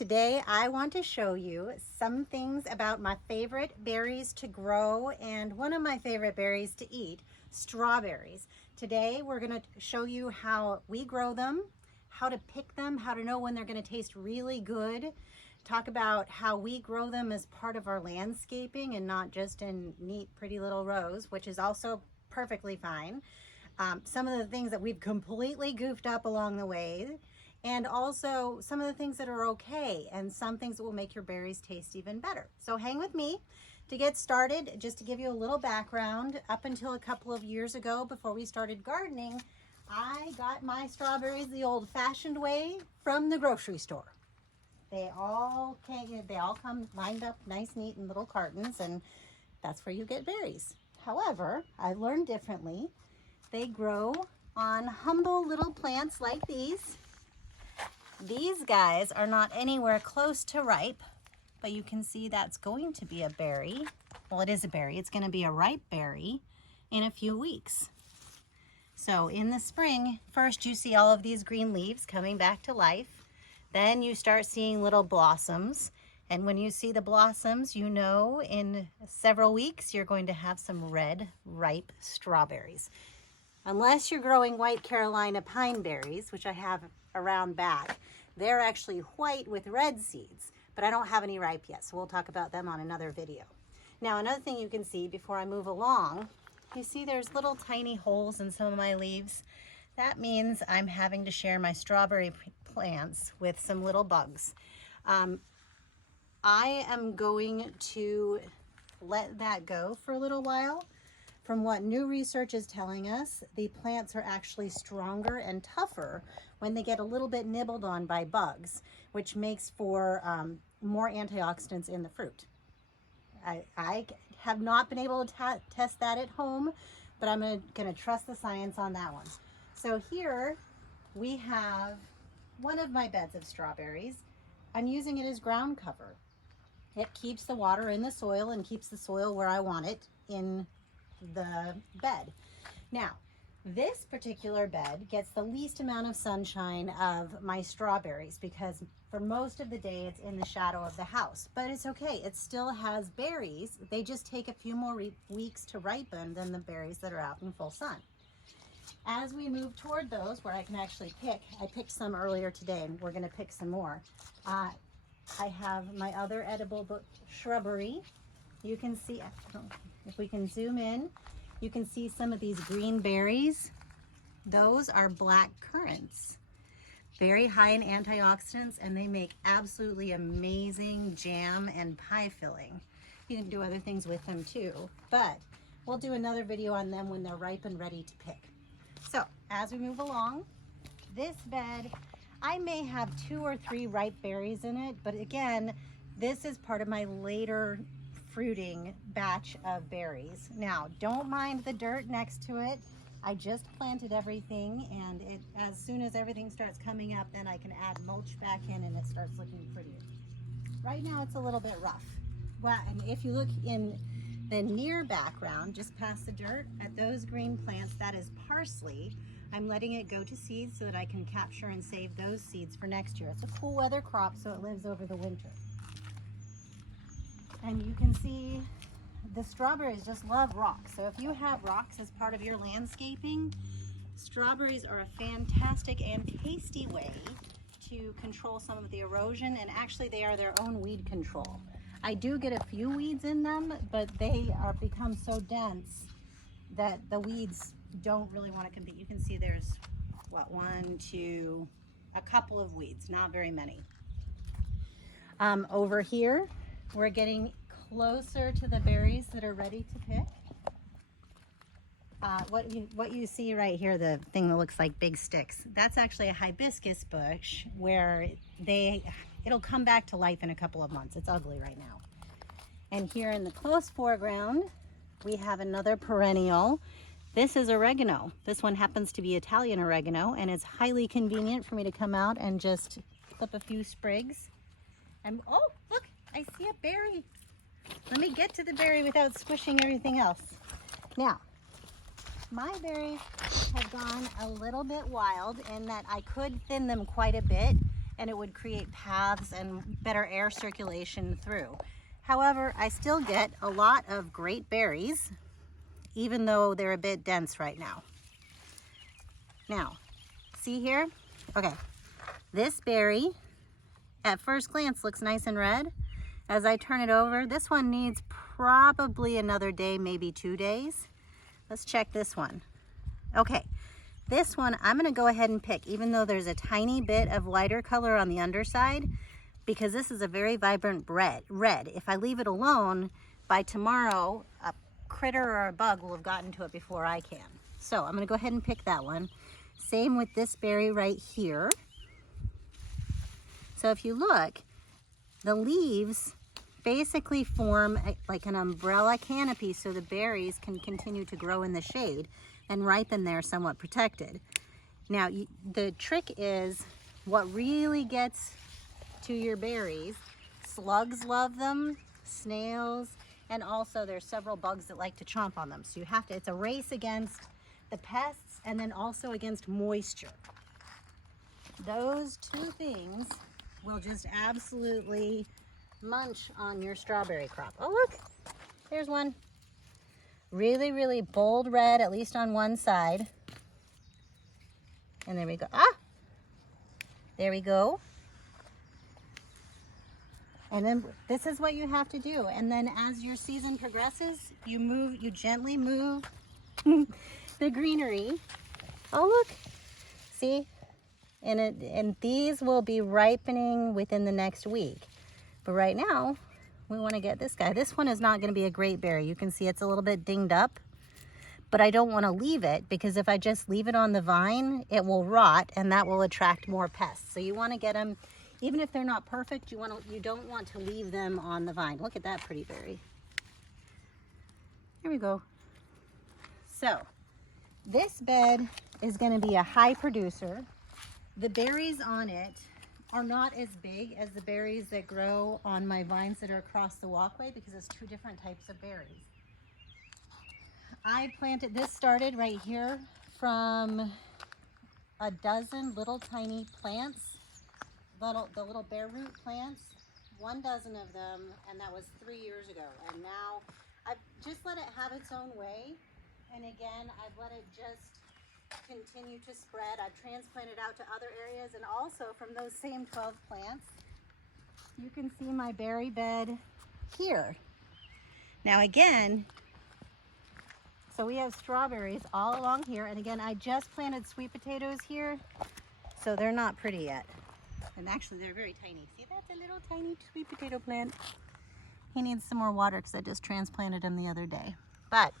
Today I want to show you some things about my favorite berries to grow and one of my favorite berries to eat, strawberries. Today we're going to show you how we grow them, how to pick them, how to know when they're going to taste really good, talk about how we grow them as part of our landscaping and not just in neat pretty little rows, which is also perfectly fine. Some of the things that we've completely goofed up along the way, and also some of the things that are okay and some things that will make your berries taste even better. So hang with me to get started. Just to give you a little background, up until a couple of years ago before we started gardening, I got my strawberries the old-fashioned way from the grocery store. They all come lined up nice, neat in little cartons, and that's where you get berries. However, I learned differently. They grow on humble little plants like these. These guys are not anywhere close to ripe, but you can see that's going to be a berry. Well, it is a berry. It's going to be a ripe berry in a few weeks. So in the spring, first you see all of these green leaves coming back to life. Then you start seeing little blossoms. And when you see the blossoms, you know in several weeks you're going to have some red, ripe strawberries. Unless you're growing white Carolina pine berries, which I have around back, they're actually white with red seeds, but I don't have any ripe yet, so we'll talk about them on another video. Now, another thing you can see before I move along, you see there's little tiny holes in some of my leaves. That means I'm having to share my strawberry plants with some little bugs. I am going to let that go for a little while. From what new research is telling us, the plants are actually stronger and tougher when they get a little bit nibbled on by bugs, which makes for more antioxidants in the fruit. I have not been able to test that at home, but I'm going to trust the science on that one. So here we have one of my beds of strawberries. I'm using it as ground cover. It keeps the water in the soil and keeps the soil where I want it in the bed. Now, this particular bed gets the least amount of sunshine of my strawberries because for most of the day it's in the shadow of the house, but it's okay. It still has berries. They just take a few more weeks to ripen than the berries that are out in full sun. As we move toward those where I can actually pick, I picked some earlier today and we're going to pick some more. I have my other edible shrubbery. You can see, if we can zoom in, you can see some of these green berries. Those are black currants. Very high in antioxidants, and they make absolutely amazing jam and pie filling. You can do other things with them too, but we'll do another video on them when they're ripe and ready to pick. So as we move along, this bed, I may have 2 or 3 ripe berries in it, but again, this is part of my later fruiting batch of berries. Now, don't mind the dirt next to it. I just planted everything, and as soon as everything starts coming up, then I can add mulch back in and it starts looking prettier. Right now it's a little bit rough. Well, and if you look in the near background, just past the dirt, at those green plants, that is parsley. I'm letting it go to seed so that I can capture and save those seeds for next year. It's a cool weather crop, so it lives over the winter. And you can see the strawberries just love rocks. So if you have rocks as part of your landscaping, strawberries are a fantastic and tasty way to control some of the erosion, and actually they are their own weed control. I do get a few weeds in them, but they are become so dense that the weeds don't really want to compete. You can see there's, what, 1, 2, a couple of weeds, not very many. Over here, we're getting closer to the berries that are ready to pick. What you see right here, the thing that looks like big sticks, that's actually a hibiscus bush where it'll come back to life in a couple of months. It's ugly right now. And here in the close foreground, we have another perennial. This is oregano. This one happens to be Italian oregano, and it's highly convenient for me to come out and just clip a few sprigs. And oh, look, I see a berry. Let me get to the berry without squishing everything else. Now, my berries have gone a little bit wild in that I could thin them quite a bit and it would create paths and better air circulation through. However, I still get a lot of great berries, even though they're a bit dense right now. Now, see here? Okay, this berry at first glance looks nice and red. As I turn it over, this one needs probably another day, maybe 2 days. Let's check this one. Okay, this one I'm gonna go ahead and pick, even though there's a tiny bit of lighter color on the underside, because this is a very vibrant red. If I leave it alone, by tomorrow, a critter or a bug will have gotten to it before I can. So I'm gonna go ahead and pick that one. Same with this berry right here. So if you look, the leaves basically form like an umbrella canopy so the berries can continue to grow in the shade and ripen there somewhat protected. Now, the trick is what really gets to your berries. Slugs love them, snails, and also there's several bugs that like to chomp on them. So you have to, it's a race against the pests and then also against moisture. Those two things will just absolutely munch on your strawberry crop. Oh, look, there's one. Really, really bold red, at least on one side. And there we go. Ah, there we go. And then this is what you have to do. And then as your season progresses, you gently move the greenery. Oh, look, see? And these will be ripening within the next week. But right now, we want to get this guy. This one is not going to be a great berry. You can see it's a little bit dinged up, but I don't want to leave it because if I just leave it on the vine, it will rot and that will attract more pests. So you want to get them, even if they're not perfect, you don't want to leave them on the vine. Look at that pretty berry. Here we go. So this bed is going to be a high producer. The berries on it are not as big as the berries that grow on my vines that are across the walkway because it's two different types of berries. I planted, this started right here from a dozen little tiny plants, the little bare root plants, 1 dozen of them, and that was 3 years ago. And now I've just let it have its own way. And again, I've let it just continue to spread. I've transplanted out to other areas, and also from those same 12 plants, you can see my berry bed here. Now again, so we have strawberries all along here, and again, I just planted sweet potatoes here, so they're not pretty yet. And actually, they're very tiny. See, that's a little tiny sweet potato plant. He needs some more water because I just transplanted him the other day. But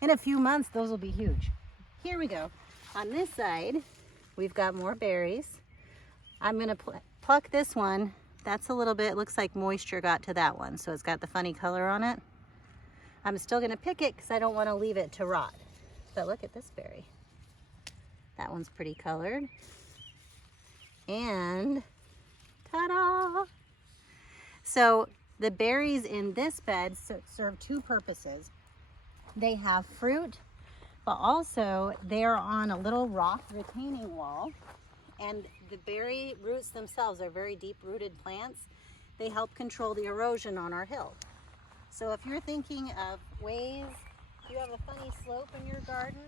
in a few months, those will be huge. Here we go. On this side, we've got more berries. I'm gonna pluck this one. That's a little bit, looks like moisture got to that one, so it's got the funny color on it. I'm still gonna pick it because I don't wanna leave it to rot. But look at this berry. That one's pretty colored. And ta-da! So the berries in this bed serve two purposes. They have fruit, but also they're on a little rock retaining wall, and the berry roots themselves are very deep-rooted plants. They help control the erosion on our hill. So if you're thinking of ways, you have a funny slope in your garden,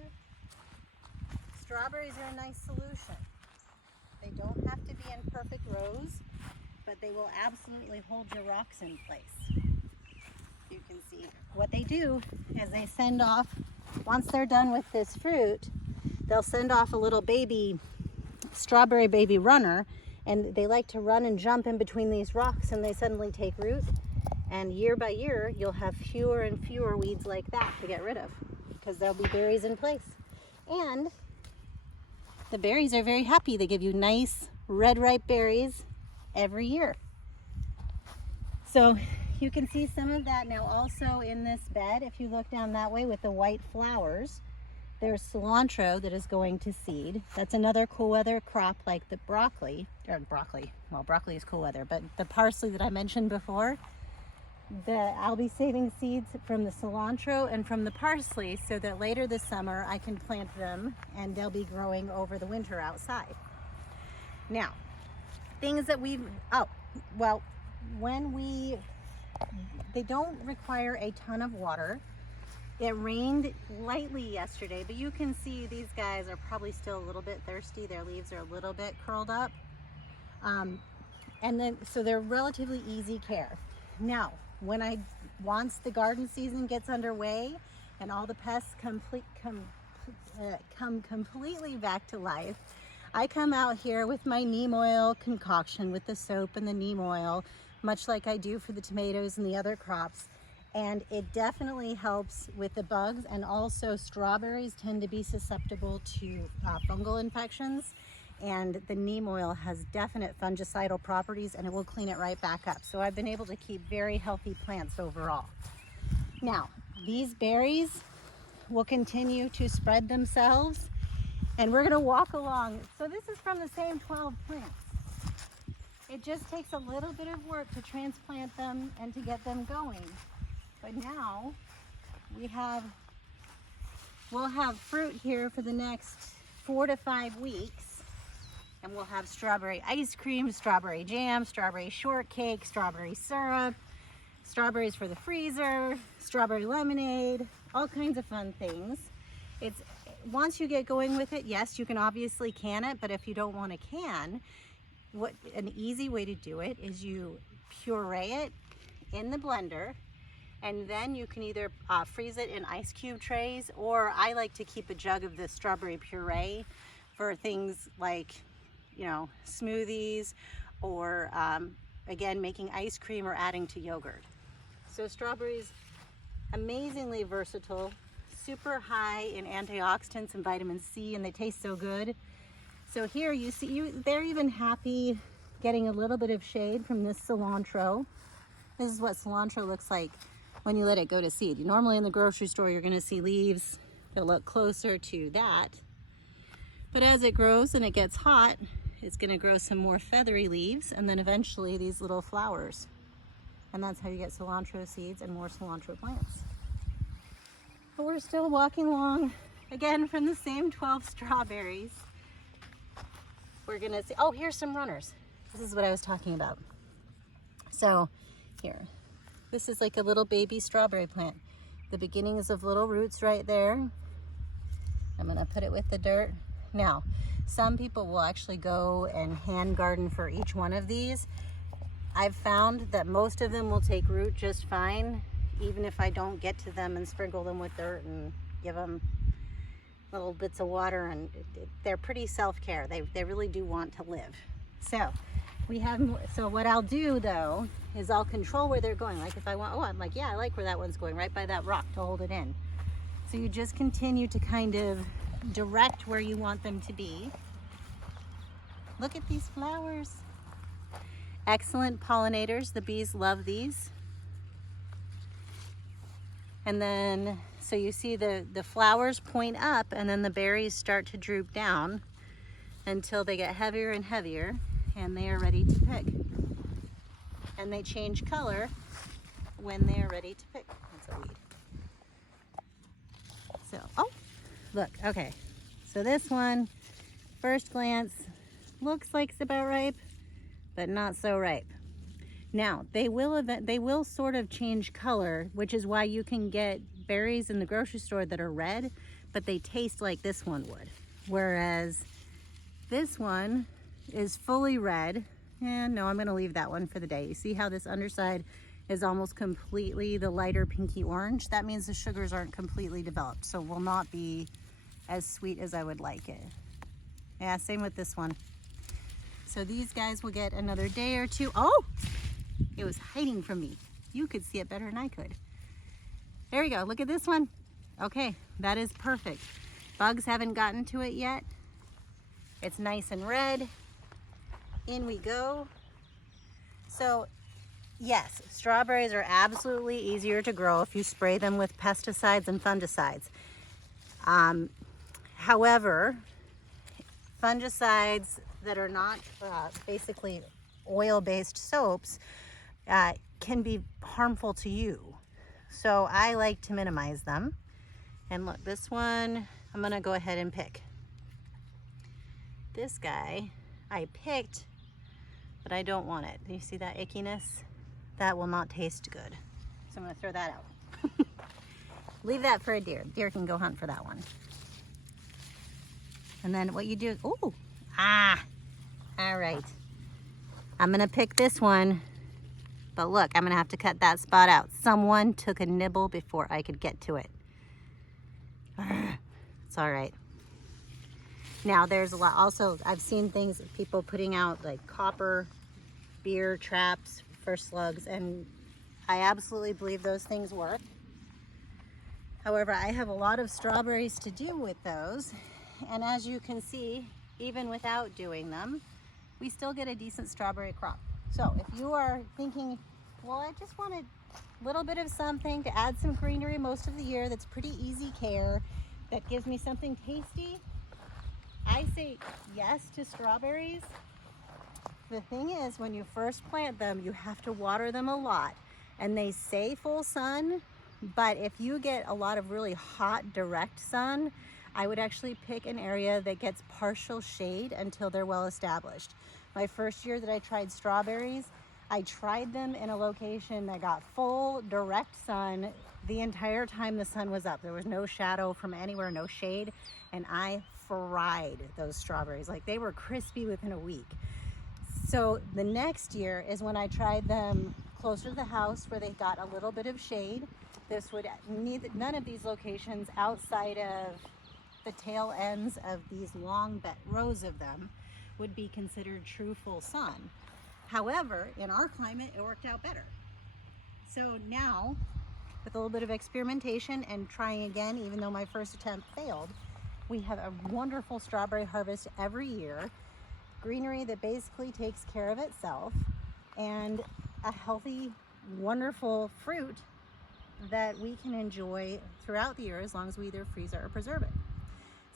strawberries are a nice solution. They don't have to be in perfect rows, but they will absolutely hold your rocks in place. You can see what they do is they send off, once they're done with this fruit, they'll send off a little baby, strawberry baby runner, and they like to run and jump in between these rocks, and they suddenly take root, and year by year you'll have fewer and fewer weeds like that to get rid of because there'll be berries in place. And the berries are very happy. They give you nice red ripe berries every year. So you can see some of that now also in this bed. If you look down that way with the white flowers, there's cilantro that is going to seed. That's another cool weather crop like the broccoli, well, broccoli is cool weather, but the parsley that I mentioned before, I'll be saving seeds from the cilantro and from the parsley so that later this summer I can plant them and they'll be growing over the winter outside. Now, things that well, they don't require a ton of water. It rained lightly yesterday, but you can see these guys are probably still a little bit thirsty. Their leaves are a little bit curled up. So they're relatively easy care. Now, once the garden season gets underway and all the pests come completely back to life, I come out here with my neem oil concoction with the soap and the neem oil, much like I do for the tomatoes and the other crops. And it definitely helps with the bugs, and also strawberries tend to be susceptible to fungal infections, and the neem oil has definite fungicidal properties and it will clean it right back up. So I've been able to keep very healthy plants overall. Now, these berries will continue to spread themselves, and we're gonna walk along. So this is from the same 12 plants. It just takes a little bit of work to transplant them and to get them going. But now we'll have fruit here for the next 4 to 5 weeks, and we'll have strawberry ice cream, strawberry jam, strawberry shortcake, strawberry syrup, strawberries for the freezer, strawberry lemonade, all kinds of fun things. Once you get going with it, yes, you can obviously can it, but if you don't want to can, an easy way to do it is you puree it in the blender, and then you can either freeze it in ice cube trays, or I like to keep a jug of this strawberry puree for things like, smoothies, or again, making ice cream or adding to yogurt. So strawberries, amazingly versatile, super high in antioxidants and vitamin C, and they taste so good. So here you see, they're even happy getting a little bit of shade from this cilantro. This is what cilantro looks like when you let it go to seed. Normally in the grocery store, you're gonna see leaves that look closer to that. But as it grows and it gets hot, it's gonna grow some more feathery leaves, and then eventually these little flowers. And that's how you get cilantro seeds and more cilantro plants. But we're still walking along, again, from the same 12 strawberries. We're gonna see, oh, here's some runners. This is what I was talking about. So here, this is like a little baby strawberry plant. The beginnings of little roots right there. I'm gonna put it with the dirt. Now, some people will actually go and hand garden for each one of these. I've found that most of them will take root just fine, even if I don't get to them and sprinkle them with dirt and give them little bits of water, and they're pretty self-care. They really do want to live. So what I'll do though is I'll control where they're going. Like if I want, I'm like, yeah, I like where that one's going, right by that rock to hold it in. So you just continue to kind of direct where you want them to be. Look at these flowers. Excellent pollinators. The bees love these. And then, so you see the flowers point up, and then the berries start to droop down until they get heavier and heavier, and they are ready to pick. And they change color when they are ready to pick. That's a weed. So, oh, look, okay. So this one, first glance, looks like it's about ripe, but not so ripe. Now, they will sort of change color, which is why you can get berries in the grocery store that are red, but they taste like this one would. Whereas this one is fully red. And no, I'm gonna leave that one for the day. You see how this underside is almost completely the lighter pinky orange? That means the sugars aren't completely developed, so will not be as sweet as I would like it. Yeah, same with this one. So these guys will get another day or two. Oh, it was hiding from me. You could see it better than I could. There we go, look at this one. Okay, that is perfect. Bugs haven't gotten to it yet. It's nice and red. In we go. So yes, strawberries are absolutely easier to grow if you spray them with pesticides and fungicides. However, fungicides that are not basically oil-based soaps can be harmful to you. So I like to minimize them. And look, this one, I'm gonna go ahead and pick. This guy, I picked but I don't want it. Do you see that ickiness? That will not taste good. So I'm gonna throw that out. Leave that for a deer. Deer can go hunt for that one. And then what you do, ooh, all right. I'm gonna pick this one, but look, I'm gonna have to cut that spot out. Someone took a nibble before I could get to it. It's all right. Now there's a lot, also I've seen things, people putting out like copper beer traps for slugs, and I absolutely believe those things work. However, I have a lot of strawberries to do with those, and as you can see, even without doing them, we still get a decent strawberry crop. So if you are thinking, well, I just want a little bit of something to add some greenery most of the year that's pretty easy care, that gives me something tasty, I say yes to strawberries. The thing is, when you first plant them, you have to water them a lot. And they say full sun, but if you get a lot of really hot, direct sun, I would actually pick an area that gets partial shade until they're well established. My first year that I tried strawberries, I tried them in a location that got full, direct sun the entire time the sun was up. There was no shadow from anywhere, no shade, and I fried those strawberries. Like, they were crispy within a week. So the next year is when I tried them closer to the house where they got a little bit of shade. This would need none of these locations outside of the tail ends of these long rows of them would be considered true full sun. However, in our climate, it worked out better. So now, with a little bit of experimentation and trying again, even though my first attempt failed, we have a wonderful strawberry harvest every year, greenery that basically takes care of itself, and a healthy, wonderful fruit that we can enjoy throughout the year as long as we either freeze it or preserve it.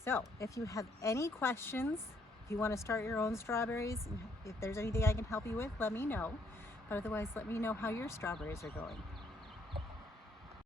So if you have any questions, if you want to start your own strawberries, if there's anything I can help you with, let me know. But otherwise, let me know how your strawberries are going.